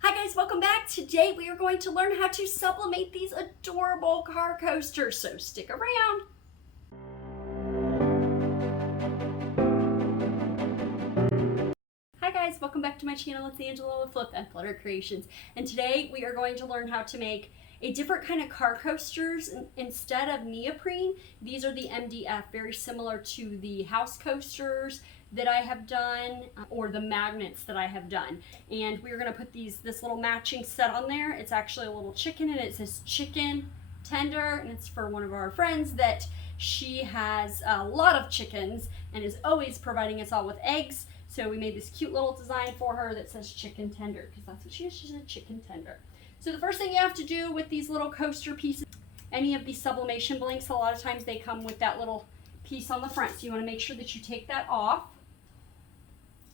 Hi guys, welcome back. Today we are going to learn how to sublimate these adorable car coasters, so stick around. Hi guys, welcome back to my channel. It's Angela with Flip and Flutter Creations, and today we are going to learn how to make a different kind of car coasters. Instead of neoprene, these are the MDF, very similar to the house coasters that I have done or the magnets that I have done. And we're going to put this little matching set on there. It's actually a little chicken and it says chicken tender, and it's for one of our friends that she has a lot of chickens and is always providing us all with eggs. So we made this cute little design for her that says chicken tender, because that's what she is. She's a chicken tender. So the first thing you have to do with these little coaster pieces, any of these sublimation blanks, a lot of times they come with that little piece on the front. So you want to make sure that you take that off.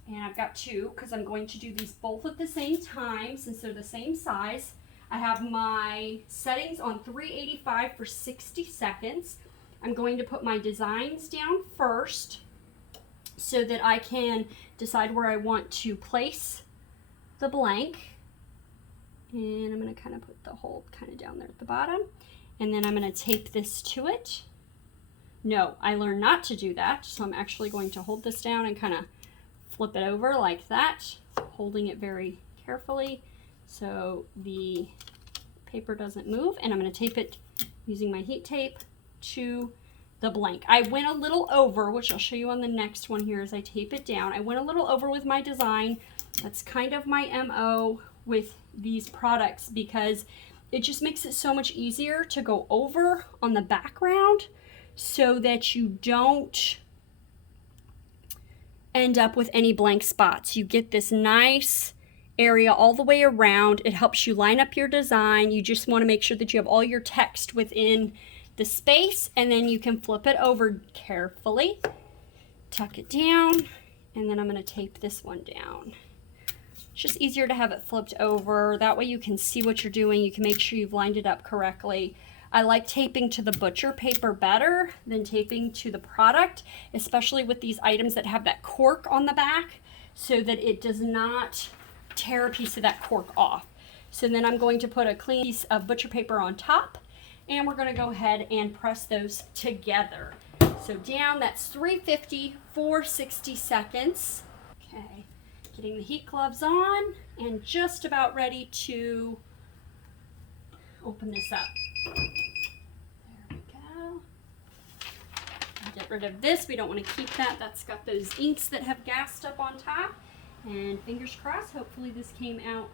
And I've got two because I'm going to do these both at the same time since they're the same size. I have my settings on 385 for 60 seconds. I'm going to put my designs down first so that I can decide where I want to place the blank. And I'm going to kind of put the hole kind of down there at the bottom. And then I'm going to tape this to it. No, I learned not to do that. So I'm actually going to hold this down and kind of flip it over like that, holding it very carefully so the paper doesn't move. And I'm going to tape it using my heat tape to the blank. I went a little over, which I'll show you on the next one here as I tape it down. I went a little over with my design. That's kind of my MO with these products because it just makes it so much easier to go over on the background so that you don't end up with any blank spots. You get this nice area all the way around. It helps you line up your design. You just want to make sure that you have all your text within the space, and then you can flip it over carefully, tuck it down, and then I'm going to tape this one down. It's just easier to have it flipped over. That way you can see what you're doing. You can make sure you've lined it up correctly. I like taping to the butcher paper better than taping to the product, especially with these items that have that cork on the back so that it does not tear a piece of that cork off. So then I'm going to put a clean piece of butcher paper on top, and we're going to go ahead and press those together. So down, that's 350 for 60 seconds. Okay, getting the heat gloves on and just about ready to open this up. Get rid of this. We don't want to keep that. That's got those inks that have gassed up on top. And fingers crossed, hopefully this came out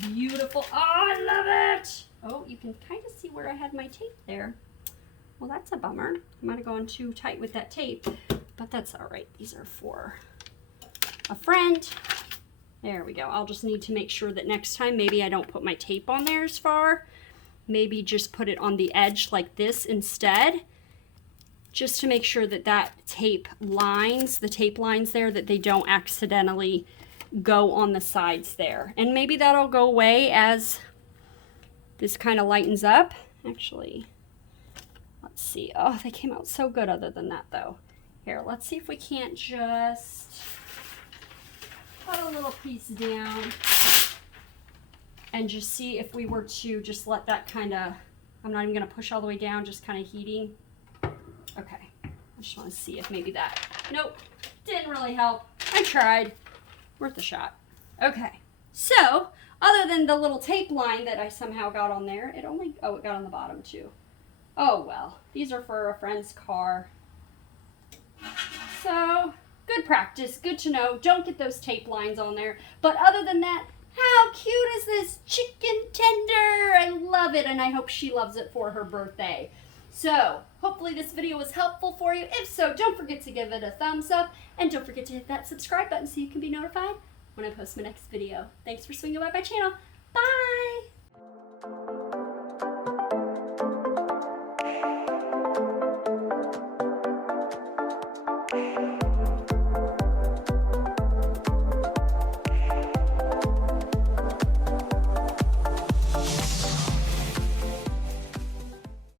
beautiful. Oh, I love it! Oh, you can kind of see where I had my tape there. Well, that's a bummer. I might have gone too tight with that tape, but that's all right. These are for a friend. There we go. I'll just need to make sure that next time maybe I don't put my tape on there as far. Maybe just put it on the edge like this instead, just to make sure that that tape lines, the tape lines there, that they don't accidentally go on the sides there. And maybe that'll go away as this kind of lightens up. Actually, let's see. Oh, they came out so good other than that though. Here, let's see if we can't just put a little piece down and just see if we were to just let that kind of, I'm not even going to push all the way down, just kind of heating. Okay, I just want to see if maybe that, nope, didn't really help. I tried, worth a shot. Okay, so other than the little tape line that I somehow got on there, it got on the bottom too. Oh well, these are for a friend's car. So, good practice, good to know. Don't get those tape lines on there. But other than that, how cute is this chicken tender? I love it, and I hope she loves it for her birthday. So, hopefully this video was helpful for you. If so, don't forget to give it a thumbs up, and don't forget to hit that subscribe button so you can be notified when I post my next video. Thanks for swinging by my channel.